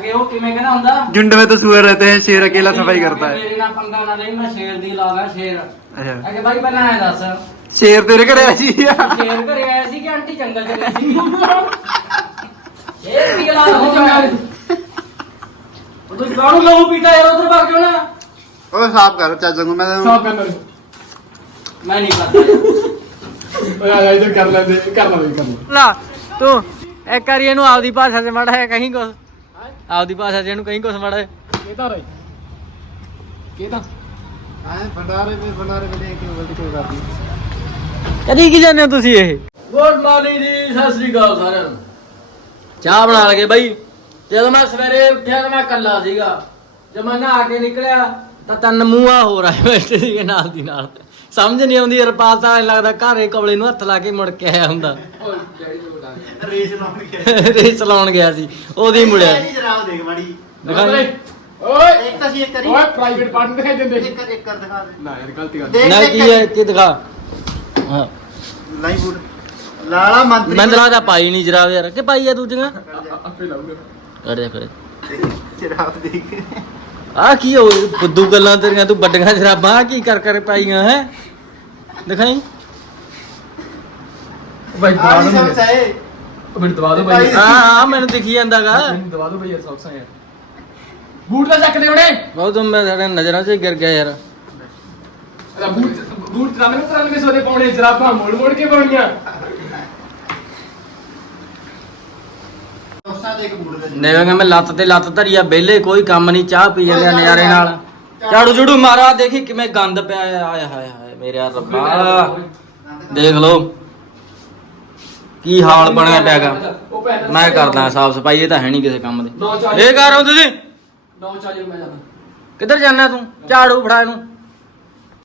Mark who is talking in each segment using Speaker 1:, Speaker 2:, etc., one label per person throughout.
Speaker 1: ਅੱਗੇ ਉਹ ਕਿਵੇਂ ਕਹਿੰਦਾ ਹੁੰਦਾ
Speaker 2: झुंड में तो सुअर रहते हैं शेर अकेला सफाई करता है
Speaker 1: ਮੇਰੇ ਨਾਲ ਪੰਗਾ ਨਾ ਲਈ ਮੈਂ ਸ਼ੇਰ ਦੀ ਲਾਦਾ ਸ਼ੇਰ
Speaker 2: अच्छा
Speaker 1: ਅੱਗੇ ਬਾਈ ਪਹਿਲਾਂ ਐ ਦੱਸ
Speaker 2: शेर तेरे घरे आई सी
Speaker 1: ਸ਼ੇਰ ਘਰੇ ਆਇਆ ਸੀ ਕਿ ਆਂਟੀ ਜੰਗਲ ਚ ਗਈ ਸੀ ਇਹ ਪਿਗਲਾ ਹੋ ਗਿਆ ਉਹ ਤੂੰ ਕਾਹਨੂੰ ਲਹੂ ਪੀਤਾ ਯਾਰ ਉਧਰ ਭਾਗ ਕਿਉਂ ਨਾ
Speaker 2: ओ साफ कर चाचा को मैं
Speaker 3: ਸਾਫ ਕਰਨਾ ਰੇ
Speaker 1: ਮੈਂ ਨਹੀਂ ਕਰਦਾ
Speaker 3: ਓਏ ਆ ਜਾ ਇਧਰ ਕਰ ਲੈਂਦੇ ਕਰ ਲਾ ਬਈ ਕਰ ਲਾ
Speaker 1: ਲਾ ਤੂੰ ਇੱਕ ਵਾਰੀ ਇਹਨੂੰ ਆਪਦੀ ਭਾਸ਼ਾ 'ਚ ਮੜਾ ਹੈ ਕਹੀਂ ਕੁਛ ਆਪਦੀ ਭਾਸ਼ਾ 'ਚ ਕਹੀਂ ਕੁਛ ਮਾੜਾ
Speaker 3: ਕਿਹਦਾ ਰੇ
Speaker 2: ਕਿਹਦਾ? ਆਏ ਭੰਡਾਰੇ ਵੀ ਭੰਡਾਰੇ ਵੀ ਦੇਖ ਕੇ ਗਲਤੀ ਕਰਦੀ?
Speaker 1: ਕਦੀ ਕੀ ਤੁਸੀਂ ਇਹ? ਗੁੱਡ ਮਾਰਨਿੰਗ ਜੀ ਸਤਿ ਸ੍ਰੀ ਅਕਾਲ ਸਾਰਿਆਂ ਨੂੰ। ਚਾਹ ਬਣਾ ਲਗੇ ਬਾਈ। ਜਦੋਂ ਮੈਂ ਸਵੇਰੇ ਉੱਠਿਆ ਤਾਂ ਮੈਂ ਕੱਲਾ ਸੀਗਾ। ਜਦ ਮੈਂ ਨਹਾ ਕੇ ਨਿਕਲਿਆ ਤਾਂ ਤਨ ਮੂੰਹਾ ਹੋ ਰਿਹਾ ਬੈਠੇ ਸੀਗੇ ਨਾਲ ਦੀ ਨਾਲ। ਸਮਝ ਨਹੀਂ ਆਉਂਦੀ ਰਪਾਲ ਤਾਂ ਐਂ ਲੱਗਦਾ ਘਰੇ ਕਬਲੇ ਨੂੰ ਹੱਥ ਲਾ ਕੇ ਮੁੜ ਕੇ ਆਇਆ ਹੁੰਦਾ। ਰੇਸ ਲਾਉਣ ਗਿਆ। ਸੀ ਉਹਦੀ ਮੁੜਿਆ। ਦਿਖਾ
Speaker 3: ਦੇ। ਓਏ!
Speaker 2: ਇੱਕ ਤਾਂ ਇੱਕ ਕਰੀ।
Speaker 3: ਓਏ ਪ੍ਰਾਈਵੇਟ ਪਾਰਟ ਦਿਖਾਈ ਦਿੰਦੇ।
Speaker 2: ਇੱਕ ਇੱਕ ਕਰ ਦਿਖਾ ਦੇ।
Speaker 3: ਨਾ ਯਾਰ ਗਲਤੀ ਕਰ
Speaker 2: ਦੇਖ
Speaker 1: ਨਾ ਕੀ ਹੈ ਕੀ ਦਿਖਾ? ਹਾਂ।
Speaker 2: ਲਾਈ ਲਾਲਾ
Speaker 1: ਮੰਤਰੀ ਮੈਨੂੰ ਲੱਗਦਾ ਪਾਈ ਨਹੀਂ ਜਰਾਬ ਯਾਰ। ਕਿ ਪਾਈ ਆ ਦੂਜੀਆਂ?
Speaker 3: ਆਪੇ ਲਾਉਂਗੇ
Speaker 1: ਫਿਰ
Speaker 2: ਜਰਾਬ ਦੇਖ
Speaker 1: ਆ ਕੀ ਹੋ ਤੇਰੀਆਂ ਤੂੰ ਵੱਡੀਆਂ ਜਰਾਬਾਂ ਕੀ ਕਰ ਕਰ ਪਾਈਆਂ ਦਿਖਾਈ।
Speaker 3: ਭਾਈ ਦਵਾ ਦੋ ਮੈਨੂੰ
Speaker 2: ਉਹ
Speaker 3: ਮੈਨੂੰ ਦਵਾ ਦੋ ਭਾਈ।
Speaker 1: ਹਾਂ ਹਾਂ ਮੈਨੂੰ ਦਿਖੀ ਜਾਂਦਾਗਾ।
Speaker 3: ਮੈਨੂੰ ਦਵਾ ਦੋ ਭਾਈ ਯਾਰ ਸੌਕਸਾਂ ਯਾਰ ਬੂਟ ਤਾਂ ਚੱਕ ਦੇ ਉਹਨੇ।
Speaker 1: ਬਹੁਤ ਮੈਂ ਸਾਡੇ ਨਜ਼ਰਾਂ 'ਚ ਗਿਰ ਗਿਆ ਯਾਰ।
Speaker 3: ਅਲਾ ਬੂਟ ਬੂਟ 93 93 ਸੌ ਦੇ ਪਾਉਣੇ ਜਰਾਬਾਂ ਮੋੜ ਮੋੜ ਕੇ ਪਾਉਣੀਆਂ।
Speaker 2: ਸੌਕਸਾਂ
Speaker 1: ਦੇ ਮੈਂ ਲੱਤ ਤੇ ਲੱਤ ਧਰੀਆ ਬੇਲੇ ਕੋਈ ਕੰਮ ਨਹੀਂ ਚਾਹ ਪੀ ਜਾਂਦੇ ਆ ਨਜ਼ਾਰੇ ਨਾਲ। ਝਾੜੂ ਝੂੜੂ ਮਾਰਾ ਦੇਖੀ ਕਿਵੇਂ ਗੰਦ ਪਿਆ ਆ ਹਾਏ ਮੇਰੇ ਰੱਬਾ ਦੇਖ ਲਓ। ਕੀ ਹਾਲ ਬਣਿਆ ਪਿਆਗਾ ਮੈਂ ਕਰਦਾ ਸਾਫ਼ ਸਫ਼ਾਈ ਇਹ ਤਾਂ ਹੈ ਨਹੀਂ ਕਿਸੇ ਕੰਮ ਦੇ। ਇਹ ਕਰ ਰਹੇ ਹੋ ਤੁਸੀਂ
Speaker 3: ਨੌ ਚਾਲੀ ਮੈਂ ਜਾਣਾ।
Speaker 1: ਕਿੱਧਰ ਜਾਣਾ ਤੂੰ? ਝਾੜੂ ਫੜਾ ਇਹਨੂੰ।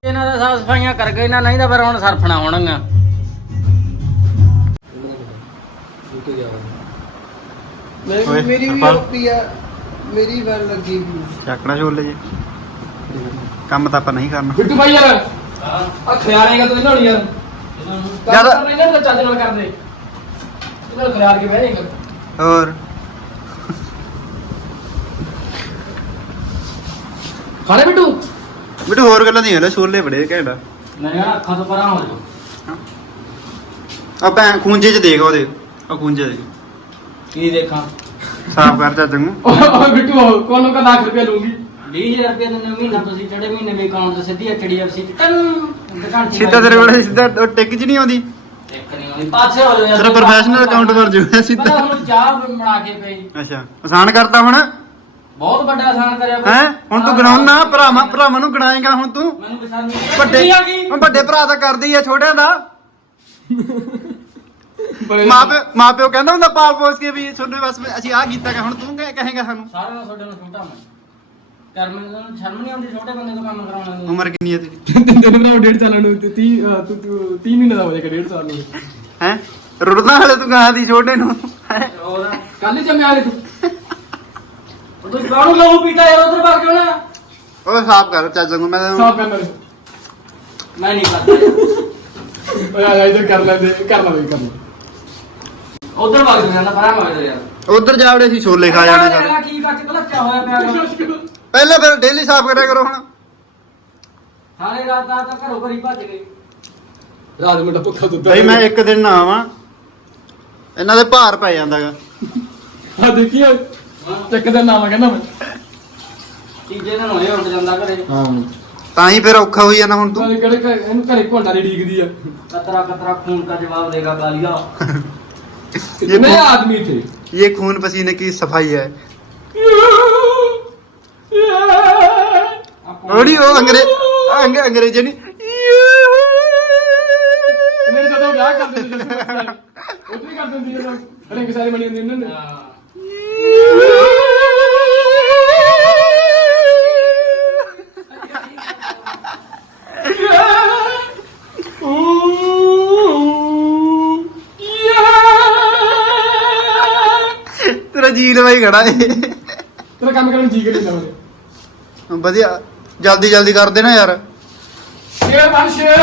Speaker 1: ਇਹਨਾਂ ਦਾ ਸਾਫ਼ ਸਫਾਈਆਂ ਕਰ ਗਏ ਨਾ ਨਹੀਂ ਤਾਂ ਫਿਰ ਹੁਣ ਸਰਫਣਾ ਹੋਣਗੀਆਂ।
Speaker 2: ਓਏ,
Speaker 4: ਮੇਰੀ ਵੀ
Speaker 2: ਆਪਾਂ-
Speaker 4: ਓਪੀ ਆ। ਮੇਰੀ ਵਾਰ ਲੱਗੀ ਵੀ।
Speaker 2: ਚੱਕਣਾ ਛੋਲੇ ਜੀ। ਕੰਮ ਤਾਂ ਆਪਾਂ ਨਹੀਂ ਕਰਨਾ।
Speaker 3: ਬਿੱਟੂ ਭਾਈ ਯਾਰ। ਆ ਖਿਆਲੇਗਾ ਤੂੰ ਇਹਨਾਂ ਨੂੰ ਯਾਰ।
Speaker 2: ਜ਼ਿਆਦਾ-
Speaker 3: ਕੰਮ ਇਹਨਾਂ ਦਾ ਚੱਜ ਨਾਲ ਕਰਦੇ? ਇਹਨਾਂ ਨੂੰ ਖਿਆਲ ਕੇ ਬਹਿ ਜਾਏਗਾ
Speaker 2: ਹੋਰ।
Speaker 3: ਖਾਣੇ ਬਿੱਟੂ।
Speaker 2: ਬਿੱਟੂ ਹੋਰ ਗੱਲਾਂ ਨਹੀਂ ਹੋਣਾ ਛੋਲੇ ਬੜੇ ਘੈਂਟਾ
Speaker 1: ਮੈਂ ਕਿਹਾ ਅੱਖਾਂ ਤੋਂ ਪਰਾਂ ਹੋ ਜਾ
Speaker 2: ਆ ਭੈਣ ਖੂੰਜੇ ਚ ਦੇਖ ਉਹਦੇ। ਆ ਖੂੰਜੇ ਦੇ।
Speaker 1: ਕੀ ਦੇਖਾਂ?
Speaker 2: ਸਾਫ਼ ਕਰ ਚਾਚਾ ਨੂੰ।
Speaker 3: ਓਏ ਬਿੱਟੂ ਕੋਲੋਂ ਕਾ ਲੱਖ ਰੁਪਏ ਲੂੰਗੀ
Speaker 1: 20000 ਰੁਪਏ ਦਿੰਦੇ ਹੋ ਮਹੀਨਾ ਤੁਸੀਂ ਜਿਹੜੇ ਮਹੀਨੇ ਦੇ ਅਕਾਊਂਟ ਤੇ ਸਿੱਧੀ ਐਚਡੀਐਫਸੀ ਚ ਟੰ ਦੁਕਾਨ
Speaker 2: ਸਿੱਧਾ ਤੇਰੇ ਕੋਲ ਸਿੱਧਾ ਉਹ ਟਿਕ ਚ ਨਹੀਂ ਆਉਂਦੀ।
Speaker 1: ਇੱਕ ਨਹੀਂ ਆਉਂਦੀ ਪਾਸੇ ਹੋ ਜਾ
Speaker 2: ਤੇਰਾ professional account ਬਣ ਜਾਊਗਾ ਸਿੱਧਾ।
Speaker 1: ਹੁਣ ਚਾਹ ਬਣਾ ਕੇ ਪਈ।
Speaker 2: ਅੱਛਾ ਆਸਾਨ ਕਰਤਾ ਹੁਣ?
Speaker 1: ਬਹੁਤ ਵੱਡਾ ਆਸਾਨ ਕਰਿਆ।
Speaker 2: ਹੈ? ਹੁਣ ਤੂੰ ਗਣਾਉਣਾ ਭਰਾਵਾਂ ਭਰਾਵਾਂ ਨੂੰ ਗਣਾਏਗਾ ਹੁਣ ਤੂੰ।
Speaker 1: ਮੈਨੂੰ ਪਸੰਦ ਨਹੀਂ
Speaker 2: ਵੱਡੇ
Speaker 1: ਆ ਗਈ?
Speaker 2: ਹੁਣ ਵੱਡੇ ਭਰਾ ਤਾਂ ਕਰਦੀ ਆ ਛੋਟਿਆਂ ਦਾ। ਮਾਪੇ ਮਾਪਿਓ ਕਹਿੰਦਾ ਹੁੰਦਾ ਪਾਲ ਪੋਸ ਕੇ ਵੀ ਤੁਹਾਡੇ ਬਸ ਅਸੀਂ ਆਹ ਕੀਤਾ ਗਾ ਹੁਣ ਤੂੰ ਕਹਿ ਕਹੇਗਾ ਸਾਨੂੰ।
Speaker 1: ਸਾਰਿਆਂ ਨੂੰ ਤੁਹਾਡੇ ਨੂੰ ਛੋਟਾ ਮੈਂ ਕਰਮ ਨੂੰ ਸ਼ਰਮ ਨਹੀਂ ਆਉਂਦੀ ਛੋਟੇ ਬੰਦੇ ਤੋਂ ਕੰਮ ਕਰਾਉਣ ਨੂੰ।
Speaker 2: ਉਮਰ ਕਿੰਨੀ ਹੈ ਤੇਰੀ?
Speaker 3: ਤੈਨੂੰ ਭਰਾ ਡੇਢ ਸਾਲਾਂ ਨੂੰ 30 ਤੂੰ 3 ਮਹੀਨੇ ਦਾ ਹੋ ਜਾਏਗਾ ਡੇਢ ਸਾਲ ਨੂੰ।
Speaker 2: ਹੈ? ਰੁੜਦਾ ਹਲੇ ਤੂੰ ਕਹਾਂ ਦੀ ਛੋਟੇ ਨੂੰ। ਹੈਂ?
Speaker 1: ਹੋਰ
Speaker 3: ਕੱਲ ਹੀ ਜੰਮਿਆ ਹਲੇ ਤੂੰ।
Speaker 1: ਉਹ ਤੂੰ ਕਾਹਨੂੰ ਲਹੂ ਪੀਤਾ ਯਾਰ ਉਧਰ ਭਾਗ ਕਿਉਂ ਨਾ
Speaker 2: ਉਹ ਸਾਫ਼ ਕਰ ਚਾਚਾ ਨੂੰ ਮੈਂ ਤਾਂ-
Speaker 3: ਸਾਫ਼ ਕਰਨਾ
Speaker 1: ਮੈਂ ਨਹੀਂ ਕਰਦਾ।
Speaker 3: ਓਏ ਆ ਜਾ ਇਧਰ ਕਰ ਲੈਂਦੇ ਕਰ ਲਾ ਬਈ ਕਰ ਲਾ।
Speaker 1: ਉਧਰ ਭਾਗ ਜਾਂਦਾ ਪਰਾਂ ਭਾਗ ਯਾਰ।
Speaker 2: ਉਧਰ ਜਾਵੜੇ ਸੀ ਛੋਲੇ ਖਾ ਜਾਣੇ ਸਾਰੇ।
Speaker 1: ਕੀ ਕੱਚ ਕਲੱਚਾ ਹੋਇਆ ਪਿਆ ਗਾ।
Speaker 2: ਪਹਿਲਾਂ ਫਿਰ ਡੇਲੀ ਸਾਫ਼ ਕਰਿਆ ਕਰੋ ਹੁਣ।
Speaker 1: ਸਾਰੇ ਰਾਤ ਦਾ ਤਾਂ ਘਰੋਂ ਘਰੀ ਭੱਜ ਗਏ
Speaker 3: ਰਾਤ ਮੇਰਾ ਭੁੱਖਾ ਦੁੱਧ
Speaker 2: ਬਈ ਮੈਂ ਇੱਕ ਦਿਨ ਨਾ ਆਵਾਂ ਇਹਨਾਂ ਦੇ ਭਾਰ ਪੈ ਜਾਂਦਾਗਾ।
Speaker 3: ਆ ਦੇਖੀ ਓਏ ਚੱਕ ਦਾ ਨਾਮ ਕਹਿੰਦਾ ਮੈਂ।
Speaker 1: ਤੀਜੇ ਦਿਨ ਹੋਏ ਉੱਡ ਜਾਂਦਾ ਘਰੇ।
Speaker 3: ਹਾਂ।
Speaker 2: ਤਾਂ ਹੀ ਫਿਰ ਔਖਾ ਹੋਈ ਜਾਂਦਾ ਹੁਣ ਤੂੰ।
Speaker 3: ਨਾਲੇ ਕਿਹੜੇ ਇਹਨੂੰ ਘਰੇ ਘੋਂਡਾ ਦੀ ਡੀਕਦੀ ਆ।
Speaker 2: ਕਤਰਾ ਕਤਰਾ ਖੂਨ ਦਾ ਜਵਾਬ ਦੇਗਾ ਗਾਲੀਆ। ਇਹ ਕਿੰਨੇ
Speaker 3: ਆਦਮੀ ਥੇ ਇਹ ਖੂਨ ਪਸੀਨੇ ਕੀ ਸਫ਼ਾਈ ਹੈ। Rodeo oh, anggrek, ah, anggrek anggrek jadi iya.
Speaker 2: ini belakang Terus jadi apa
Speaker 3: ya? Terus kami kalian jadi apa?
Speaker 2: Berarti ਜਲਦੀ ਜਲਦੀ ਕਰ ਦੇ ਨਾ ਯਾਰ
Speaker 3: ਸ਼ੇਰ ਬਣ ਸ਼ੇਰ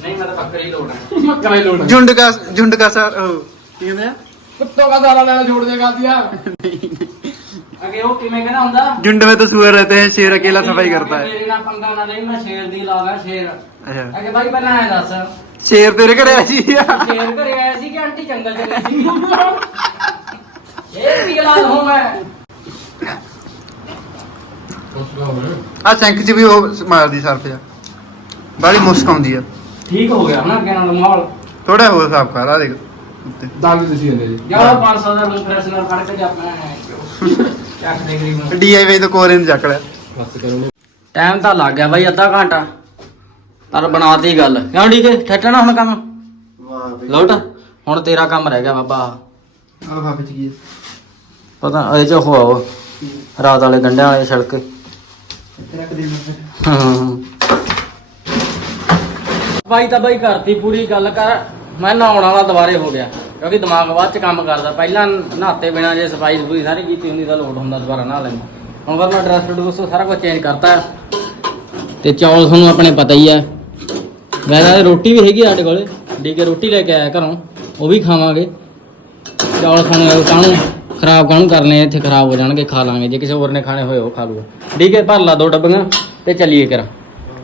Speaker 1: नहीं मैं तो बकरी लौट है
Speaker 3: ਮੱਕਰਾ ਹੀ ਲੋੜ
Speaker 2: ਝੁੰਡ ਕਾ ਝੁੰਡ ਕਾ ਸਰ ਉਹ ਕੀ ਕਹਿੰਦੇ ਆ
Speaker 3: ਕੁੱਤੋਂ ਦਾ ਦਾਣਾ ਲੈਣਾ ਛੋੜ ਦੇਗਾ ਦਿਆ
Speaker 1: ਅੱਗੇ ਉਹ ਕਿਵੇਂ ਕਹਿੰਦਾ ਹੁੰਦਾ
Speaker 2: झुंड में तो सुअर रहते हैं शेर अकेला सफाई करता है
Speaker 1: ਮੇਰੇ ਨਾਲ ਪੰਗਾ ਨਾ ਲਈ ਮੈਂ ਸ਼ੇਰ ਦੀ ਲਾਗਾ ਸ਼ੇਰ
Speaker 2: अच्छा
Speaker 1: ਅੱਗੇ ਬਾਈ ਪਹਿਲਾਂ ਐ ਦੱਸ
Speaker 2: शेर तेरे घरे आई
Speaker 1: ਸ਼ੇਰ ਘਰੇ ਆਇਆ ਸੀ ਕਿ ਆਂਟੀ ਜੰਗਲ ਚ ਗਈ ਸੀ ਇਹ ਵੀ ਗਲਾ ਹੋ ਮੈਂ
Speaker 2: ਆ ਸੈਂਕ ਚ ਵੀ ਉਹ ਮਾਰਦੀ ਸਰਫ ਜਾ ਬੜੀ ਮੁਸਕ ਆਉਂਦੀ ਆ।
Speaker 1: ਠੀਕ ਹੋ ਗਿਆ ਨਾ ਅੱਗੇ ਨਾਲ ਮਾਹੌਲ।
Speaker 2: ਥੋੜਾ ਹੋਰ ਸਾਫ਼ ਕਰ ਆ ਦੇਖ। ਉੱਤੇ
Speaker 3: ਦਾਗ ਤੁਸੀਂ ਹੁੰਦੇ ਜੀ।
Speaker 1: ਜਾ 500 ਦਾ ਫਰੈਸ਼ਨਰ ਫੜ ਕੇ ਜਾ ਆਪਣਾ ਚੱਕ ਦੇ ਗਰੀਬ
Speaker 2: ਡੀਆਈਵਾਈ ਤੋਂ ਕੋਰੇ ਨੂੰ ਚੱਕ ਲਿਆ।
Speaker 3: ਬਸ ਕਰੋ।
Speaker 1: ਟਾਈਮ ਤਾਂ ਲੱਗ ਗਿਆ ਬਾਈ ਅੱਧਾ ਘੰਟਾ। ਪਰ ਬਣਾਤੀ ਗੱਲ। ਕਿਉਂ ਠੀਕ ਹੈ ਠੱਟਣਾ ਹੁਣ ਕੰਮ?
Speaker 2: ਵਾਹ
Speaker 1: ਲੋਟ। ਹੁਣ ਤੇਰਾ ਕੰਮ ਰਹਿ ਗਿਆ ਬਾਬਾ।
Speaker 2: ਆ ਵਿੱਚ ਕੀ
Speaker 1: ਪਤਾ ਇਹ ਚ ਹੋ ਆਓ ਰਾਤ ਵਾਲੇ ਗੰਡਿਆਂ ਵਾਲੇ
Speaker 2: ਇੱਥੇ ਰੱਖ ਦੇ ਮੈਂ
Speaker 1: ਬਾਈ ਤਾਂ ਬਾਈ ਕਰਤੀ ਪੂਰੀ ਗੱਲ ਕਰ, ਮੈਂ ਨਹਾਉਣ ਵਾਲਾ ਦੁਬਾਰੇ ਹੋ ਗਿਆ, ਕਿਉਂਕਿ ਦਿਮਾਗ ਬਾਅਦ ਚ ਕੰਮ ਕਰਦਾ, ਪਹਿਲਾਂ ਨਹਾਤੇ ਬਿਨਾ ਜੇ ਸਫ਼ਾਈ ਸਫੂਈ ਸਾਰੀ ਕੀਤੀ ਹੁੰਦੀ ਤਾਂ ਲੋਡ ਹੁੰਦਾ ਦੁਬਾਰਾ ਨਹਾ ਲੈਂਦਾ ਹੁਣ ਪਰ ਮੈਂ ਡਰੈਸ ਡਰੂਸ ਸਾਰਾ ਕੁਝ ਚੇਂਜ ਕਰਤਾ। ਤੇ ਚੌਲ ਤੁਹਾਨੂੰ ਆਪਣੇ ਪਤਾ ਹੀ ਹੈ ਵੈਸੇ ਰੋਟੀ ਵੀ ਹੈਗੀ ਸਾਡੇ ਕੋਲੇ ਡੀ ਕੇ ਰੋਟੀ ਲੈ ਕੇ ਆਇਆ ਘਰੋਂ, ਉਹ ਵੀ ਖਾਵਾਂਗੇ। ਚੌਲ ਖਾਣੇ ਕਾਹਨੂੰ? ਖਰਾਬ ਕਾਹਨੂੰ ਕਰਨੇ ਇੱਥੇ ਖਰਾਬ ਹੋ ਜਾਣਗੇ, ਖਾ ਲਾਂਗੇ। ਜੇ ਕਿਸੇ ਹੋਰ ਨੇ ਖਾਣੇ ਹੋਏ, ਉਹ ਖਾ ਲੂਗਾ। ਠੀਕ ਹੈ ਭਰ ਲਾ ਦੋ ਡੱਬੀਆਂ ਤੇ ਚੱਲੀਏ ਕਰ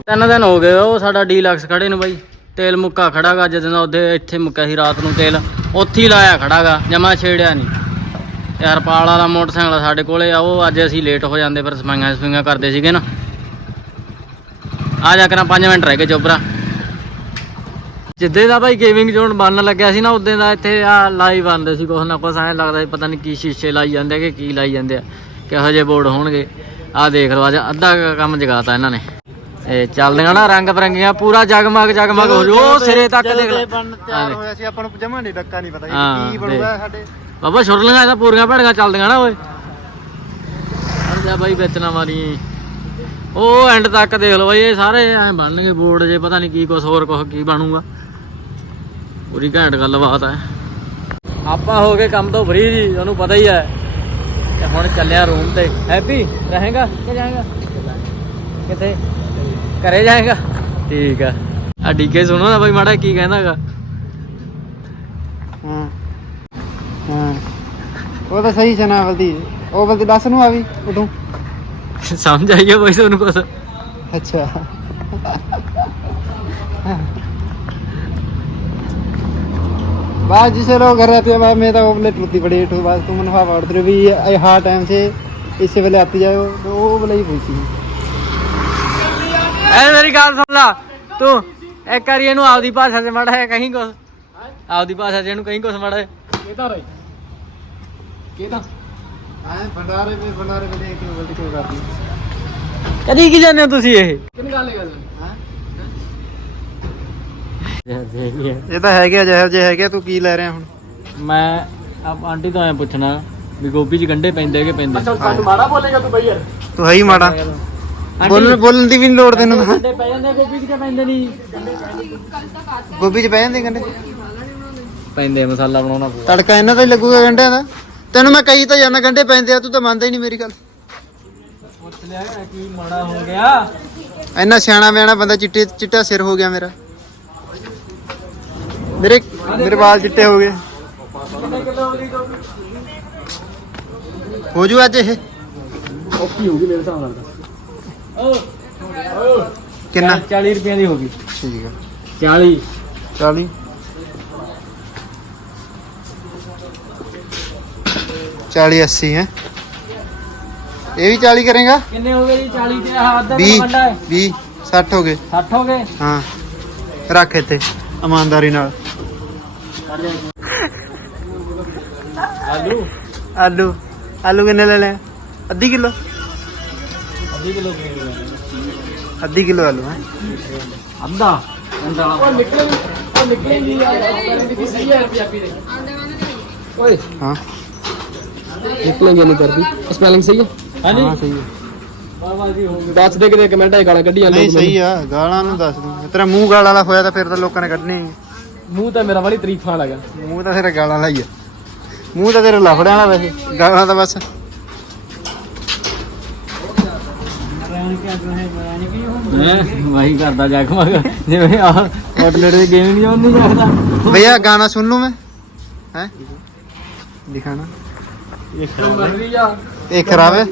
Speaker 1: ਤਿੰਨ ਦਿਨ ਹੋ ਗਏ ਉਹ ਸਾਡਾ ਡੀਲਕਸ ਖੜੇ ਨੂੰ ਬਾਈ। ਤੇਲ ਮੁੱਕਾ ਖੜਾਗਾ ਜਦੋਂ ਦਾ ਉਹਦੇ ਇੱਥੇ ਮੁੱਕਿਆ ਸੀ ਰਾਤ ਨੂੰ ਤੇਲ। ਉੱਥੇ ਹੀ ਲਾਇਆ ਖੜਾਗਾ, ਜਮਾ ਛੇੜਿਆ ਨਹੀਂ। ਯਾਰ ਪਾਲ ਵਾਲਾ ਮੋਟਰਸਾਈਕਲ ਸਾਡੇ ਕੋਲੇ ਆ, ਉਹ ਅੱਜ ਅਸੀਂ ਲੇਟ ਹੋ ਜਾਂਦੇ, ਫਿਰ ਸਫਾਈਆਂ ਸਫਾਈਆਂ ਕਰਦੇ ਸੀਗੇ ਨਾ। ਆ ਜਾ ਕਰਾਂ 5 ਮਿੰਟ ਰਹਿ ਗਏ ਚੋਪਰਾ ਜਿੱਦੇ ਦਾ ਭਾਈ ਗੇਮਿੰਗ ਜ਼ੋਨ ਬਣਨ ਲੱਗਿਆ ਸੀ ਨਾ ਉਦੋਂ ਦਾ ਇੱਥੇ ਆ ਲਾਈਵ ਆਉਂਦੇ ਸੀ ਕੁਛ ਨਾ ਕੁਛ ਐਂ ਲੱਗਦਾ ਸੀ ਪਤਾ ਨਹੀਂ ਕੀ ਸ਼ੀਸ਼ੇ ਲਾਈ ਜਾਂਦੇ ਆ ਕਿ ਕੀ ਲਾਈ ਜਾਂਦੇ ਆ ਕਿਹੋ ਜਿਹੇ ਬੋਰਡ ਹੋਣਗੇ। ਆ ਦੇਖ ਲਓ ਅੱਜ ਅੱਧਾ ਕੁ ਕੰਮ ਜਗਾਤਾ ਇਹਨਾਂ ਨੇ। ਇਹ ਚੱਲਦੀਆਂ ਨਾ ਰੰਗ ਬਰੰਗੀਆਂ ਪੂਰਾ ਜਗਮਗ ਜਗਮਗ ਹੋ ਜੋ ਸਿਰੇ ਤੱਕ ਦੇਖ ਲੈ।
Speaker 2: ਤਿਆਰ ਹੋਇਆ ਸੀ ਆਪਾਂ ਨੂੰ ਜਮਾ ਨਹੀਂ ਡੱਕਾ ਨਹੀਂ ਪਤਾ
Speaker 1: ਹਾਂ,
Speaker 2: ਕੀ ਬਣੂਗਾ
Speaker 1: ਦੇਖ।
Speaker 2: ਸਾਡੇ।
Speaker 1: ਬਾਬਾ ਛੁਰਲੀਆਂ ਇਹਦਾ ਪੂਰੀਆਂ ਭੜੀਆਂ ਚੱਲਦੀਆਂ ਨਾ ਓਏ। ਅਰ ਜਾ ਬਾਈ ਵਿੱਚ ਨਾ ਮਾਰੀ। ਉਹ ਐਂਡ ਤੱਕ ਦੇਖ ਲਓ ਬਾਈ ਇਹ ਸਾਰੇ ਐ ਬਣਨਗੇ ਬੋਰਡ ਜੇ ਪਤਾ ਨਹੀਂ ਕੀ ਕੁਛ ਹੋਰ ਕੁਛ ਕੀ ਬਣੂਗਾ। ਪੂਰੀ ਘੈਂਟ ਗੱਲਬਾਤ ਹੈ ਆਪਾਂ ਹੋ ਗਏ ਕੰਮ ਤੋਂ ਫਰੀ ਜੀ ਤੁਹਾਨੂੰ ਪਤਾ ਹੀ ਹੈ ਤੇ ਹੁਣ ਚੱਲਿਆ ਰੂਮ ਤੇ। ਹੈਪੀ ਰਹੇਗਾ? ਕਿ ਜਾਏਗਾ? ਕਿਤੇ ਕਰੇ ਜਾਏਗਾ? ਠੀਕ ਆ। ਆ ਡੀਕੇ ਸੁਣੋ ਨਾ ਬਾਈ ਮਾੜਾ ਕੀ ਕਹਿੰਦਾਗਾ
Speaker 2: ਹਾਂ। ਹਾਂ। ਉਹ ਤਾਂ ਸਹੀ ਸੁਣਾ ਬਲਦੀ। ਉਹ ਬਲਦੀ ਦੱਸ ਨੂੰ ਆਵੀ ਉਦੋਂ
Speaker 1: ਸਮਝ ਆਈ ਹੈ ਬਾਈ ਤੁਹਾਨੂੰ ਕੁਛ
Speaker 2: ਅੱਛਾ। बात जिसे लोग घर रहते हैं बात में तो बोले टूटी पड़ी ठो बात तुम मनफा पड़ते रहो भी ये हाँ टाइम से इससे पहले आती जाओ तो वो बोले ही पूछी
Speaker 1: ਐ ਮੇਰੀ ਗੱਲ ਸੁਣ ਲਾ ਤੂੰ ਇੱਕ ਵਾਰੀ ਇਹਨੂੰ ਆਪਦੀ ਭਾਸ਼ਾ 'ਚ ਮੜਾ ਹੈ ਕਹੀਂ ਕੁਛ ਆਪਦੀ ਭਾਸ਼ਾ 'ਚ ਇਹਨੂੰ ਕਹੀਂ ਕੁਛ ਮੜਾ
Speaker 3: ਕਿਹਦਾ ਰੇ ਕਿਹਦਾ
Speaker 2: भंडारे में भंडारे में देख के बोलते क्यों करती
Speaker 1: ਕਦੀ ਕੀ ਜਾਂਦੇ ਹੋ ਤੁਸੀਂ ਇਹ
Speaker 3: ਕਿਹਨੇ ਗੱਲ ਕਰ
Speaker 2: ਇਹ ਤਾਂ ਹੈਗੇ ਜਿਹੋ ਜਿਹੇ ਹੈਗੇ ਤੂੰ ਕੀ ਲੈ ਰਿਹਾ ਹੁਣ?
Speaker 1: ਮੈਂ ਆਪ ਆਂਟੀ ਤੋਂ ਐ ਪੁੱਛਣਾ ਵੀ ਗੋਭੀ 'ਚ ਗੰਢੇ ਪੈਂਦੇ ਕਿ ਪੈਂਦੇ?
Speaker 3: ਸਾਨੂੰ ਮਾੜਾ ਬੋਲੇਗਾ ਤੂੰ ਬਈ ਯਾਰ
Speaker 2: ਤੂੰ ਹੈ ਹੀ ਮਾੜਾ। ਬੋਲਣ ਬੋਲਣ ਦੀ ਵੀ ਨਹੀਂ ਲੋੜ ਤੈਨੂੰ ਤਾਂ।
Speaker 1: ਗੰਢੇ ਪੈ ਜਾਂਦੇ ਗੋਭੀ 'ਚ ਕਿ ਪੈਂਦੇ ਨਹੀਂ
Speaker 2: ਗੋਭੀ ਚ ਪੈ ਜਾਂਦੇ ਗੰਡੇ
Speaker 1: ਪੈਂਦੇ ਮਸਾਲਾ ਬਣਾਉਣਾ ਪਊ
Speaker 2: ਤੜਕਾ ਇਹਨਾਂ ਦਾ ਹੀ ਲੱਗੂਗਾ ਗੰਡਿਆਂ ਦਾ। ਤੈਨੂੰ ਮੈਂ ਕਹੀ ਤਾਂ ਜਾਂਦਾ ਗੰਡੇ ਪੈਂਦੇ ਆ ਤੂੰ ਤਾਂ ਮੰਨਦਾ ਹੀ ਨਹੀਂ ਮੇਰੀ ਗੱਲ।
Speaker 1: ਪੁੱਛ ਲਿਆ ਕੀ ਮਾੜਾ ਹੋ ਗਿਆ?
Speaker 2: ਇੰਨਾ ਸਿਆਣਾ ਮਿਆਣਾ ਬੰਦਾ ਚਿੱਟੇ ਚਿੱਟਾ ਸਿਰ ਹੋ ਗਿਆ ਮੇਰਾ। ਮੇਰੇ ਮੇਰੇ ਵਾਲ ਚਿੱਟੇ ਹੋ ਗਏ। ਹੋ ਜੂ ਅੱਜ ਇਹ।
Speaker 3: ਔਖੀ ਹੋਊਗੀ ਮੇਰੇ ਹਿਸਾਬ ਨਾਲ
Speaker 2: ਕਿੰਨਾ?
Speaker 1: 40 ਰੁਪਏ ਦੀ ਹੋ ਗਈ
Speaker 2: ਠੀਕ ਆ।
Speaker 1: 40
Speaker 2: 40 40 80 ਹੈ। ਇਹ ਵੀ 40 ਕਰੇਗਾ?
Speaker 1: ਕਿੰਨੇ ਹੋ ਗਏ ਜੀ? 40 ਤੇ ਆਹ ਅੱਧਾ
Speaker 2: 20
Speaker 1: ਵੰਡਾ ਹੈ।
Speaker 2: 20 60 ਹੋ ਗਏ।
Speaker 1: 60 ਹੋ ਗਏ।
Speaker 2: ਹਾਂ। ਰੱਖ ਇੱਥੇ ਇਮਾਨਦਾਰੀ ਨਾਲ।
Speaker 1: ਆਲੂ?
Speaker 2: ਆਲੂ। ਆਲੂ ਕਿੰਨੇ ਲੈ ਲੈ ਅੱਧੀ ਕਿਲੋ?
Speaker 1: ਅੱਧੀ ਕਿਲੋ ਕਿੰਨੇ
Speaker 2: ਅੱਧੀ ਕਿਲੋ ਆਲੂ ਹੈ?
Speaker 1: ਅੱਧਾ? ਅੰਡਾ
Speaker 3: ਉਹ ਨਿਕਲੇ ਉਹ ਨਿਕਲੇ ਨਹੀਂ ਯਾਰ ਦੀ ਸਹੀ ਹੈ ਪੰਜਾਬੀ ਦੇ। ਓਏ।
Speaker 2: ਹਾਂ।
Speaker 3: ਨਿਕਲੇਂਗੇ ਨਹੀਂ ਕਰਦੀ। ਸਪੈਲਿੰਗ ਸਹੀ ਹੈ?
Speaker 1: ਹਾਂਜੀ।
Speaker 2: ਹਾਂ ਸਹੀ ਹੈ।
Speaker 1: ਵਾਹ ਜੀ ਹੋ ਗਏ।
Speaker 3: ਦੱਸ ਦੇ ਕਿਤੇ ਕਮੈਂਟ ਆਏ ਗਾਲਾਂ ਕੱਢੀ ਜਾਂਦੇ
Speaker 2: ਨਹੀਂ ਸਹੀ ਆ ਗਾਲਾਂ ਨੂੰ ਦੱਸ ਦੂੰ। ਤੇਰਾ ਮੂੰਹ ਗਾਲ ਵਾਲਾ ਹੋਇਆ ਤਾਂ ਫਿਰ ਤਾਂ ਲੋਕਾਂ ਨੇ ਕੱਢਣੀ
Speaker 3: ਮੂੰਹ ਤਾਂ ਮੇਰਾ ਵਾਲੀ ਤਾਰੀਫਾਂ ਲੱਗਾ
Speaker 2: ਮੂੰਹ ਤਾਂ ਤੇਰਾ ਗਾਲਾਂ ਵਾਲਾ ਹੀ ਆ ਮੂੰਹ ਤਾਂ ਤੇਰਾ ਲਫੜਿਆਂ ਵਾਲਾ ਵੈਸੇ ਗਾਲਾਂ ਤਾਂ ਬਸ।
Speaker 1: ਮੈਂ ਵਾਹੀ ਕਰਦਾ ਜਗਮਗ ਜਿਵੇਂ ਆ ਆਊਟਲੈਟ ਦੀ ਗੇਮ ਨਹੀਂ ਉਹਨੂੰ ਕਰਦਾ
Speaker 2: ਭਈਆ ਗਾਣਾ ਸੁਣ ਲੂ ਮੈਂ। ਹੈ? ਦਿਖਾਣਾ। ਇਹ ਖਰਾਬ ਹੈ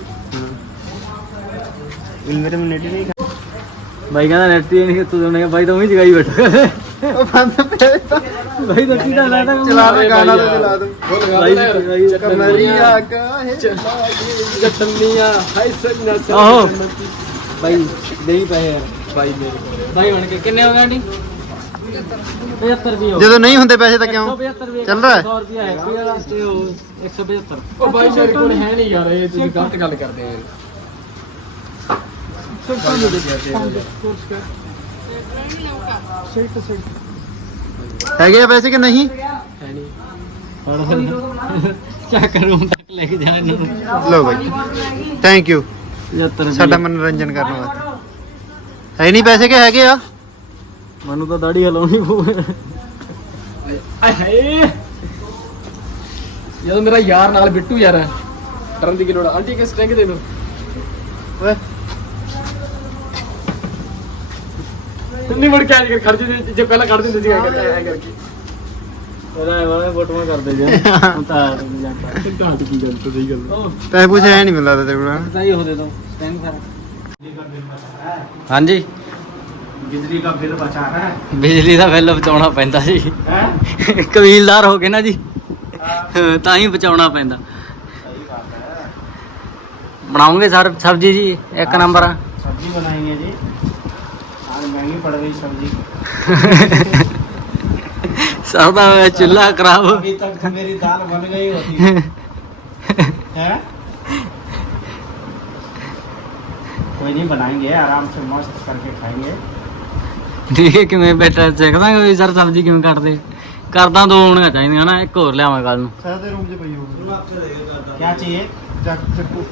Speaker 2: ਮੇਰੇ ਮਿੰਟ ਨਹੀਂ
Speaker 1: ਬਾਈ ਕਹਿੰਦਾ ਨੈਟ ਹੀ ਨਹੀਂ ਤੂੰ ਉਹਨੇ ਬਾਈ ਤਾਂ ਉਹੀ ਜਗਾਈ ਬੈਠਾ
Speaker 2: ਉਹ ਬੰਦ ਪਿਆ ਤਾਂ
Speaker 1: ਬਾਈ ਤਾਂ ਕਿਹਦਾ ਲਾਦਾ
Speaker 2: ਚਲਾ ਦੇ ਗਾਣਾ ਤਾਂ ਚਲਾ ਦੇ
Speaker 1: ਬਾਈ ਬਾਈ
Speaker 2: ਕਮਰੀਆ ਕਾਹੇ
Speaker 3: ਜਤਨੀਆਂ ਹਾਈ ਸਜਣਾ
Speaker 1: ਆਹੋ ਬਾਈ ਦੇਈ ਪਏ ਯਾਰ ਬਾਈ ਮੇਰੇ ਬਾਈ ਬਣ ਕੇ ਕਿੰਨੇ ਹੋ ਗਏ ਆਂਟੀ 75 ਰੁਪਏ ਹੋ
Speaker 2: ਜਦੋਂ ਨਹੀਂ ਹੁੰਦੇ ਪੈਸੇ ਤਾਂ ਕਿਉਂ
Speaker 1: 175 ਰੁਪਏ
Speaker 2: ਚੱਲ ਰਿਹਾ ਹੈ?
Speaker 1: 100 ਰੁਪਏ ਹੈਪੀ ਵਾਲਾ ਤੇ ਉਹ 175
Speaker 3: ਉਹ ਬਾਈ
Speaker 2: ਹੈਗੇ ਆ ਪੈਸੇ ਕਿ ਨਹੀਂ?
Speaker 3: ਹੈ ਨਹੀਂ
Speaker 1: ਚੱਕ ਰੂਮ ਤੱਕ ਲੈ ਕੇ ਜਾਣਾ ਨੂੰ।
Speaker 2: ਲਓ ਬਾਈ। ਥੈਂਕ ਯੂ
Speaker 1: 75
Speaker 2: ਸਾਡਾ ਮਨੋਰੰਜਨ ਕਰਨ ਵਾਸਤੇ। ਹੈ ਨਹੀਂ ਪੈਸੇ ਕਿ ਹੈਗੇ ਆ?
Speaker 1: ਮੈਨੂੰ ਤਾਂ ਦਾੜੀ ਹਲਾਉਣੀ ਪਊ।
Speaker 3: ਆਏ ਹਾਏ। ਜਦੋਂ ਮੇਰਾ ਯਾਰ ਨਾਲ ਬਿੱਟੂ ਯਾਰ। ਹੈ ਡਰਨ ਦੀ ਕੀ ਲੋੜ? ਆਂਟੀ ਕਿ ਸਟ੍ਰਿੰਗ ਦੇ ਦੋ
Speaker 2: ਓਏ।
Speaker 3: ਨਹੀਂ ਮੁੜ ਕੇ ਆਜ ਕਰ ਖੜ ਜੇ ਜੇ ਪਹਿਲਾਂ ਕੱਢ ਦਿੰਦੇ ਸੀ ਐ ਕਰਕੇ ਐ ਕਰਕੇ।
Speaker 1: ਉਹਦਾ ਵਾਲਾ ਫੋਟੋਆਂ ਕਰਦੇ ਜੀ। ਹੁਣ ਤਾਂ ਆ ਨਹੀਂ ਜਾਂਦਾ।
Speaker 3: ਕਿੰਨਾ ਹੱਥ ਕੀ ਗੱਲ ਸਹੀ ਗੱਲ
Speaker 1: ਉਹ
Speaker 2: ਪੈਸੇ ਪੂਸੇ ਐ ਨਹੀਂ ਮਿਲਦਾ ਤੇਰੇ ਕੋਲ
Speaker 1: ਤਾਂ ਹੀ ਹੋ ਦੇ ਦੋ ਸਟੈਂਡ ਕਰ ਹਾਂਜੀ।
Speaker 3: ਬਿਜਲੀ ਦਾ ਬਿੱਲ ਬਚਾਣਾ ਹੈ।
Speaker 1: ਬਿਜਲੀ ਦਾ ਬਿੱਲ ਬਚਾਉਣਾ ਪੈਂਦਾ ਜੀ। ਕਬੀਲਦਾਰ ਹੋ ਗਏ ਨਾ ਜੀ। ਤਾਂ ਹੀ ਬਚਾਉਣਾ ਪੈਂਦਾ। ਬਣਾਉਂਗੇ ਸਰ ਸਬਜੀ ਜੀ ਇੱਕ ਨੰਬਰ। ਸਬਜੀ
Speaker 2: ਬਣਾਏਗੇ ਜੀ। जी आज महंगी पड़ गई सब्जी
Speaker 1: ਸਭ ਦਾ ਚੁੱਲ੍ਹਾ ਖਰਾਬ
Speaker 2: अभी तक मेरी दाल बन गई होती है कोई नहीं बनाएंगे आराम से मस्त करके खाएंगे
Speaker 1: ਠੀਕ ਹੈ ਕਿਵੇਂ ਬੈਠਾ ਸਿੱਖਦਾ ਵੀ ਸਰ ਸਬਜੀ ਕਿਵੇਂ ਕੱਟਦੇ ਕਰਦਾ ਦੋ ਹੋਣੀਆਂ ਚਾਹੀਦੀਆਂ ਨਾ ਇੱਕ ਹੋਰ ਲਿਆਵਾਂ ਕੱਲ ਨੂੰ
Speaker 2: सादे रूम से पई होगी क्या चाहिए चक्कू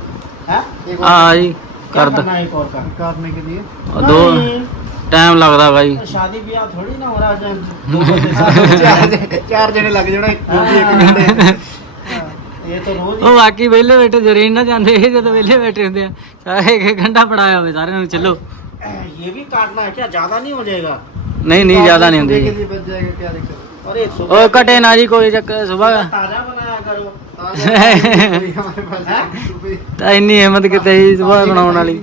Speaker 2: है एक
Speaker 1: ਆ ਜੀ ਕਰਦਾ
Speaker 2: करना है एक और का करने के लिए
Speaker 1: ਉਹ ਦੋ ਟਾਈਮ ਲੱਗਦਾ
Speaker 2: ਭਾਈ ਸ਼ਾਦੀ ਵਿਆਹ ਥੋੜੀ ਨਾ ਹੋ ਰਹਾ ਜਾਂ ਚਾਰ ਜਣੇ ਲੱਗ ਜਾਣਾ ਇੱਕ ਇੱਕ ਇਹ ਤਾਂ
Speaker 1: ਉਹ ਬਾਕੀ ਵਿਹਲੇ ਬੈਠੇ ਜਰੇ ਨਾ ਜਾਂਦੇ ਇਹ ਜਦੋਂ ਵਿਹਲੇ ਬੈਠੇ ਹੁੰਦੇ ਆ ਸਾਰੇ ਇੱਕ ਘੰਟਾ ਪੜਾਇਆ ਹੋਵੇ ਸਾਰਿਆਂ ਨੂੰ ਚੱਲੋ।
Speaker 2: ਇਹ ਵੀ ਕਾਟਣਾ ਹੈ ਕਿ ਜ਼ਿਆਦਾ ਨਹੀਂ ਹੋ ਜਾਏਗਾ।
Speaker 1: ਨਹੀਂ ਨਹੀਂ ਜ਼ਿਆਦਾ ਨਹੀਂ ਹੁੰਦੀ। ਕਿੰਨੀ ਕਟੇ ਨਾ ਜੀ ਕੋਈ ਚੱਕਰ
Speaker 2: ਸੁਬਹ ਤਾਜ਼ਾ ਬਣਾਇਆ ਕਰੋ।
Speaker 1: ਤਾਂ ਇੰਨੀ ਹਿੰਮਤ ਕਿਤੇ ਹੀ ਸੁਬਹ ਬਣਾਉਣ ਵਾਲੀ।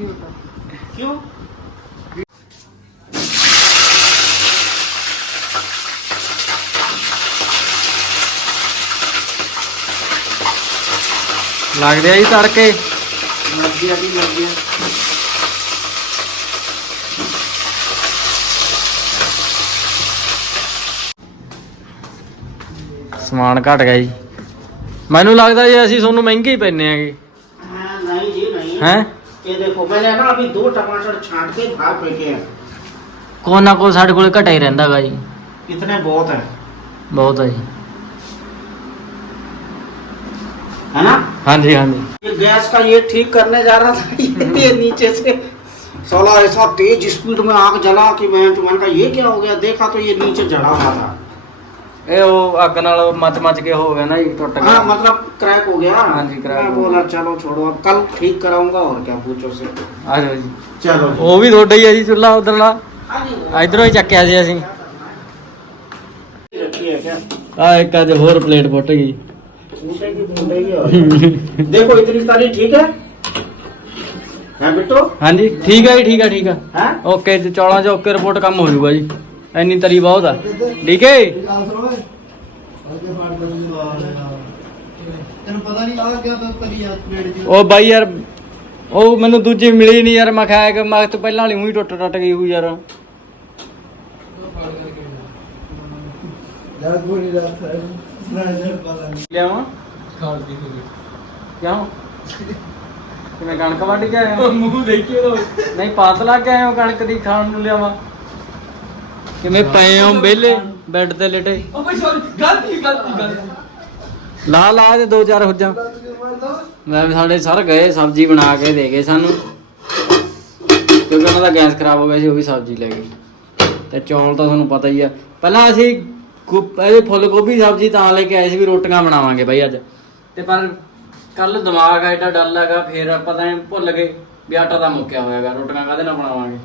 Speaker 1: ਲੱਗਦੇ ਆ ਜੀ ਤੜਕੇ
Speaker 2: लग गया अभी लग गया
Speaker 1: ਸਮਾਨ ਘਟ ਗਿਆ ਜੀ ਮੈਨੂੰ ਲੱਗਦਾ ਜੀ ਅਸੀਂ ਤੁਹਾਨੂੰ ਮਹਿੰਗੇ ਹੀ ਪੈਨੇ ਆਗੇ
Speaker 2: हाँ, नहीं जी नहीं
Speaker 1: ਹੈ
Speaker 2: ये देखो मैंने ना अभी दो टमाटर छांट के बाहर फेंके हैं
Speaker 1: ਕੋ ਨਾ ਕੋ ਸਾਡੇ ਕੋਲੇ ਘਟਾ ਹੀ ਰਹਿੰਦਾਗਾ ਜੀ
Speaker 2: इतने बहुत है
Speaker 1: ਬਹੁਤ ਹੈ ਜੀ
Speaker 2: है ना
Speaker 1: ਹਾਂਜੀ ਹਾਂਜੀ
Speaker 2: ये गैस का ये ठीक करने जा रहा था ये नीचे से साला ऐसा तेज स्पीड में आग जला कि मैं तो मैंने कहा ये क्या हो गया देखा तो ये नीचे जला हुआ था
Speaker 1: ਇਹ ਉਹ ਅੱਗ ਨਾਲ ਮੱਚ ਮੱਚ ਕੇ ਹੋ ਗਿਆ ਨਾ ਜੀ ਟੁੱਟ
Speaker 2: हाँ
Speaker 1: ਗਿਆ
Speaker 2: मतलब क्रैक हो गया
Speaker 1: हाँ जी, क्रैक
Speaker 2: मैं
Speaker 1: हो
Speaker 2: बोला चलो छोड़ो अब कल ठीक कराऊंगा और क्या पूछो से
Speaker 1: ਆ ਜਾਓ ਜੀ
Speaker 2: चलो
Speaker 1: ਉਹ ਵੀ ਤੁਹਾਡਾ ਹੀ ਹੈ ਜੀ ਚੁੱਲਾ ਉਧਰਲਾ
Speaker 2: हाँ जी,
Speaker 1: ਇਧਰੋਂ ਹੀ ਚੱਕਿਆ ਸੀ ਅਸੀਂ
Speaker 2: रखी है क्या
Speaker 1: ਆ ਇੱਕ ਅੱਜ ਹੋਰ ਪਲੇਟ ਫੁੱਟ ਗਈ
Speaker 2: फूटेगी फूटेगी और देखो इतनी सारी ठीक है है बिट्टू
Speaker 1: ਹਾਂਜੀ ਠੀਕ ਹੈ ਜੀ ਠੀਕ ਹੈ ਠੀਕ ਹੈ
Speaker 2: है
Speaker 1: ਓਕੇ ਜੀ ਚੌਲਾਂ 'ਚ ਓਕੇ ਰਿਪੋਰਟ ਕੰਮ ਹੋ ਜਾਊਗਾ ਜੀ ਇੰਨੀ ਤਰੀ ਬਹੁਤ ਆ ਠੀਕ ਹੈ
Speaker 2: ਤੈਨੂੰ ਪਤਾ ਨਹੀਂ ਆ ਗਿਆ ਤਾਂ ਕਲੀ ਆ ਪਲੇਟ ਜੀ
Speaker 1: ਉਹ ਬਾਈ ਯਾਰ ਉਹ ਮੈਨੂੰ ਦੂਜੀ ਮਿਲੀ ਨਹੀਂ ਯਾਰ ਮੈਂ ਖਾਇਆ ਕਿ ਮੈਂ ਤੋਂ ਪਹਿਲਾਂ ਵਾਲੀ ਉਹੀ ਟੁੱਟ ਟੁੱਟ ਗਈ ਹੋਈ ਯਾਰ ਲਿਆਵਾਂ ਕਿਉਂ? ਕਿਵੇਂ ਕਣਕ ਵੱਢ ਕੇ ਆਏ ਹੋ
Speaker 3: ਮੂੰਹ ਦੇਖੀ ਉਹ
Speaker 1: ਨਹੀਂ ਪਾਤ ਲਾ ਕੇ ਆਏ ਹੋ ਕਣਕ ਦੀ ਖਾਣ ਨੂੰ ਲਿਆਵਾਂ? ਕਿਵੇਂ ਪਏ ਹੋ ਵਿਹਲੇ? ਬੈੱਡ ਤੇ ਲੇਟੇ।
Speaker 3: ਉਹ ਬਈ ਸੌਰੀ ਗਲਤੀ ਗਲਤੀ ਗਲਤੀ।
Speaker 1: ਲਾ ਲਾ ਦੇ ਦੋ ਚਾਰ ਹੁੱਜਾਂ। ਮੈਂ ਵੀ ਸਾਡੇ ਸਰ ਗਏ ਸਬਜ਼ੀ ਬਣਾ ਕੇ ਦੇ ਗਏ ਸਾਨੂੰ। ਕਿਉਂਕਿ ਉਹਨਾਂ ਦਾ ਗੈਸ ਖਰਾਬ ਹੋ ਗਿਆ ਸੀ ਉਹ ਵੀ ਸਬਜ਼ੀ ਲੈ ਗਏ। ਤੇ ਚੌਲ ਤਾਂ ਤੁਹਾਨੂੰ ਪਤਾ ਹੀ ਆ। ਪਹਿਲਾਂ ਅਸੀਂ ਗੋ- ਫੁੱਲ ਗੋਭੀ ਸਬਜ਼ੀ ਤਾਂ ਲੈ ਕੇ ਆਏ ਸੀ ਵੀ ਰੋਟੀਆਂ ਬਣਾਵਾਂਗੇ ਬਾਈ ਅੱਜ। ਤੇ ਪਰ ਕੱਲ ਦਿਮਾਗ ਐਡਾ ਡੱਲ ਹੈਗਾ ਫੇਰ ਆਪਾਂ ਤਾਂ ਭੁੱਲ ਗਏ ਵੀ ਆਟਾ ਤਾਂ ਮੁੱਕਿਆ ਹੋਇਆਗਾ ਰੋਟੀਆਂ ਕਾਹਦੇ ਨਾਲ ਬਣਾਵਾਂਗੇ?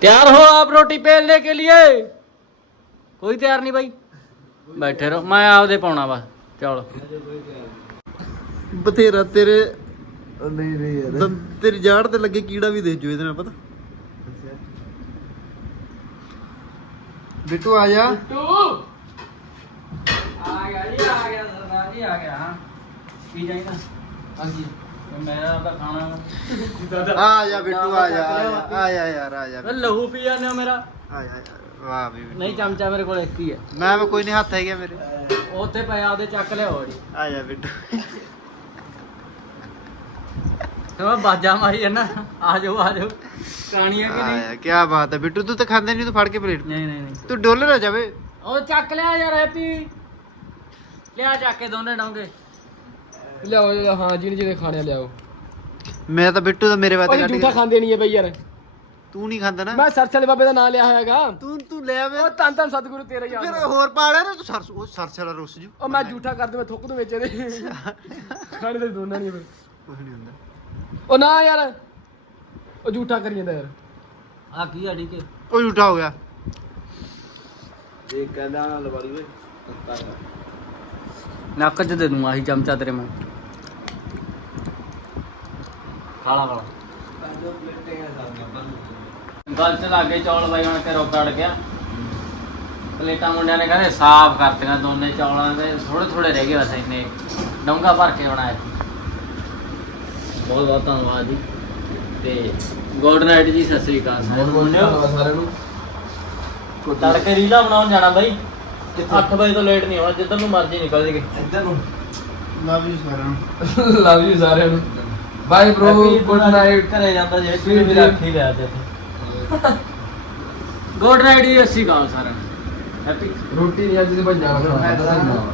Speaker 1: ਤਿਆਰ ਹੋ ਆਪ ਰੋਟੀ ਪੇਲਨੇ ਕੇ ਲਈ ਕੋਈ ਤਿਆਰ ਨਹੀਂ ਬਾਈ। ਬੈਠੇ ਰਹੋ ਮੈਂ ਆਪਦੇ ਪਾਉਣਾ ਵਾ ਚਲ।
Speaker 2: ਬਥੇਰਾ ਤੇਰੇ
Speaker 4: ਨਹੀਂ
Speaker 2: ਤੇਰੀ ਜਾੜ ਤੇ ਲੱਗੇ ਕੀੜਾ ਵੀ ਦੇ ਜੂ ਇਹਦੇ ਨਾਲ ਪਤਾ? ਬਿੱਟੂ ਆ ਜਾ।
Speaker 3: ਟੂ
Speaker 1: ਆ ਗਿਆ ਜੀ ਆ ਗਿਆ ਸਰਦਾਰ ਜੀ ਆ ਗਿਆ। ਹਾਂ ਕੀ ਚਾਹੀਦਾ? ਹਾਂਜੀ। ਮੇਰਾ ਤਾਂ ਖਾਣਾ
Speaker 2: ਆ ਜਾ ਬਿੱਟੂ ਆ ਜਾ ਆ ਜਾ, ਆ ਜਾ ਯਾਰ ਆ ਜਾ
Speaker 1: ਮੈਂ ਲਹੂ ਪੀ ਜਾਂਦੇ ਹੋ ਮੇਰਾ?
Speaker 2: ਆ ਜਾ ਯਾਰ, ਵਾਹ ਵੀ ਬਿੱਟੂ।
Speaker 1: ਨਹੀਂ ਚਮਚਾ ਮੇਰੇ ਕੋਲ ਇੱਕ ਹੀ ਹੈ।
Speaker 2: ਮੈਂ ਵੀ ਕੋਈ ਨਹੀਂ ਹੱਥ ਹੈਗਾ ਮੇਰੇ।
Speaker 1: ਉੱਥੇ ਪਿਆ ਆਪਦੇ ਚੱਕ ਲਿਆਓ ਜੀ
Speaker 2: ਆ ਜਾ ਬਿੱਟੂ।
Speaker 1: ਤੇ ਮੈਂ ਬਾਜਾ ਮਾਰੀ ਜਾਂਦਾ। ਆ ਜਾਓ ਆ ਜਾਓ। ਕਾਣੀ ਹੈ ਕਿ ਨਹੀਂ?
Speaker 2: ਆਇਆ ਕੀ ਬਾਤ ਹੈ ਬਿੱਟੂ ਤੂੰ ਤਾਂ ਖਾਂਦੇ ਨਹੀਂ ਤੂੰ ਫੜ ਕੇ ਪਲੇਟ।
Speaker 1: ਨਹੀਂ ਨਹੀਂ ਨਹੀਂ।
Speaker 2: ਤੂੰ ਡੋਲੇ ਨਾ ਜਾਵੇ।
Speaker 1: ਉਹ ਚੱਕ ਲਿਆ ਯਾਰ ਹੈਪੀ ਲਿਆ ਚੱਕ ਕੇ ਦੋਨੇ ਡੋਂਗੇ।
Speaker 3: ਲਿਆਓ ਲਿਆਓ, ਹਾਂ ਜਿਹਨੇ ਜਿਹਨੇ ਖਾਣੇ ਲਿਆਓ।
Speaker 2: ਮੈਂ ਤਾਂ ਬਿੱਟੂ ਦਾ ਮੇਰੇ ਵਾਸਤੇ
Speaker 3: ਭਾਈ
Speaker 2: ਕੱਢ
Speaker 3: ਝੂਠਾ
Speaker 2: ਕੇ
Speaker 3: ਖਾਂਦੇ ਨਹੀਂ ਹੈ ਬਈ ਯਾਰ।
Speaker 2: ਤੂੰ ਨਹੀਂ ਖਾਂਦਾ ਨਾ।
Speaker 3: ਮੈਂ ਸਰਚ ਵਾਲੇ ਬਾਬੇ ਦਾ ਨਾਮ ਲਿਆ ਹੋਇਆਗਾ
Speaker 2: ਤੂੰ ਤੂੰ ਲੈ ਆਵੇ
Speaker 3: ਉਹ ਤਨ ਤਨ ਸਤਿਗੁਰੂ ਤੇਰਾ ਹੀ
Speaker 2: ਫਿਰ ਹੋਰ ਪਾ ਲਿਆ ਨਾ ਤੂੰ ਸਰਸ ਉਹ ਸਰਸ ਵਾਲਾ ਰੁੱਸ ਜੂ।
Speaker 3: ਉਹ ਮੈਂ ਝੂਠਾ ਕਰ ਦੂੰ ਮੈਂ ਥੁੱਕ ਦੂੰ ਵਿੱਚ ਇਹਦੇ। ਖਾਣੇ ਤੇ ਦੋਨਾਂ ਨਹੀਂ ਫਿਰ
Speaker 2: ਕੁਝ ਨਹੀਂ ਹੁੰਦਾ।
Speaker 3: ਉਹ ਨਾ ਯਾਰ ਉਹ ਝੂਠਾ ਕਰੀ ਜਾਂਦਾ ਯਾਰ।
Speaker 1: ਆ ਕੀ ਆ ਡੀਕੇ?
Speaker 2: ਉਹ ਝੂਠਾ ਹੋ ਗਿਆ।
Speaker 4: ਇਹ ਕਹਿੰਦਾ ਨਾਲ ਵਾਲੀ ਵੇ
Speaker 1: ਨੱਕ 'ਚ ਦੇ ਦੂੰ ਆਹੀ ਚਮਚਾ ਤੇਰੇ ਮੈਂ। ਖਾਲਾ ਵਾਲਾ ਗੱਲ ਚ ਲੱਗੇ ਚੌਲ ਬਾਈ ਹੁਣ ਕੇ ਰੋਕ ਅੜ ਗਿਆ। ਪਲੇਟਾਂ ਮੁੰਡਿਆਂ ਨੇ ਕਹਿੰਦੇ ਸਾਫ਼ ਕਰਤੀਆਂ ਦੋਨੇ ਚੌਲਾਂ ਦੇ ਥੋੜੇ ਥੋੜੇ ਰਹਿ ਗਏ ਬਸ ਇੰਨੇ। ਡੋਂਗਾ ਭਰ ਕੇ ਬਣਾਇਆ ਬਹੁਤ ਬਹੁਤ ਧੰਨਵਾਦ ਜੀ। ਤੇ ਗੁੱਡ ਨਾਈਟ ਜੀ ਸਤਿ ਸ੍ਰੀ ਅਕਾਲ। ਸਾਰਿਆਂ ਨੂੰ
Speaker 3: ਸਾਰਿਆਂ ਨੂੰ।
Speaker 1: ਤੜਕੇ ਰੀਲਾ ਬਣਾਉਣ ਜਾਣਾ ਬਾਈ? 8 ਵਜੇ ਤੋਂ ਲੇਟ ਨਹੀਂ ਹੋਣਾ ਜਿੱਧਰ ਨੂੰ ਮਰਜ਼ੀ ਨਿਕਲ ਜੀਗੇ
Speaker 4: ਇੱਧਰ ਨੂੰ।
Speaker 2: ਲਵ ਯੂ ਸਾਰਿਆਂ
Speaker 3: ਲਵ ਯੂ ਸਾਰਿਆਂ ਨੂੰ। ਬਾਈ ਬ੍ਰੋ ਗੁੱਡ ਨਾਈਟ
Speaker 1: ਘਰੇ ਜਾਂਦਾ ਜੇ ਤੂੰ ਵੀ ਰੱਖ ਹੀ ਲਿਆ ਤੇ ਗੁੱਡ ਨਾਈਟ ਜੀ ਸ੍ਰੀ ਅਕਾਲ ਸਾਰਿਆਂ ਨੂੰ। ਹੈਪੀ
Speaker 3: ਰੋਟੀ ਨਹੀਂ ਅੱਜ ਤੇ ਭੰਜਾਣਾ
Speaker 2: ਮੈਂ ਤਾਂ
Speaker 3: ਬਣਾਉਣਾ